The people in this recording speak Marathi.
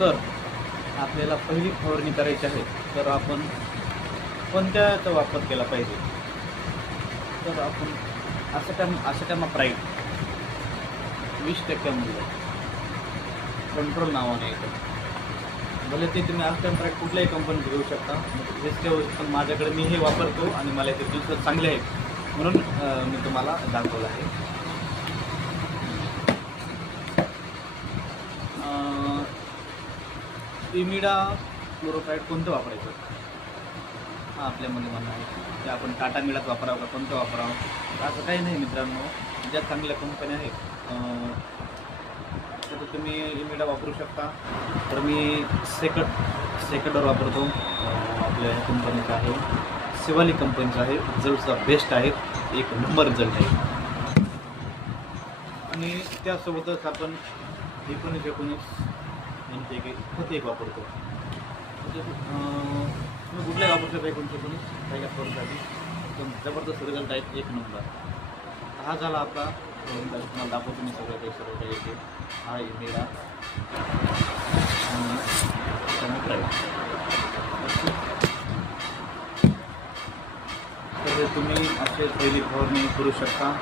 तर आपल्याला पहिली फवारणी करायची आहे तर आपण कोणत्याचा वापर केला पाहिजे, तर आपण असेटामाप्राइड 20% मूल्य कंट्रोल नावाने येतं. भले ते तुम्ही असेटामाप्राइड कुठल्याही कंपनीत घेऊ शकता, पण माझ्याकडे मी हे वापरतो आणि मला ते दिवस चांगले आहेत म्हणून मी तुम्हाला दाखवलं आहे. इमिडा क्लोरोफाईड कोणतं वापरायचं हा आपल्यामध्ये म्हणणं आहे. ते आपण टाटा मिडात वापरावं का कोणतं वापरावं, असं काही नाही मित्रांनो. ज्या चांगल्या कंपन्या आहेत तर तुम्ही इमिडा वापरू शकता. तर मी सेकंडवर वापरतो. आपल्या कंपनीचं आहे, शिवाली कंपनीचं आहे. रिझल्टचा बेस्ट आहे, एक नंबर रिझल्ट आहे. आणि त्यासोबतच आपण 19 यांचे खत एक वापरतो. म्हणजे तुम्ही कुठल्याही वापरू शकता. 19 पहिल्या फ्लोरसाठी एकदम जबरदस्त रिझल्ट आहे, एक नंबर. हा झाला आपला तुम्हाला दाखवतो मी सगळं काही येते. हा इमिडा तर तुम्ही असे पहिली फवारणी करू शकता.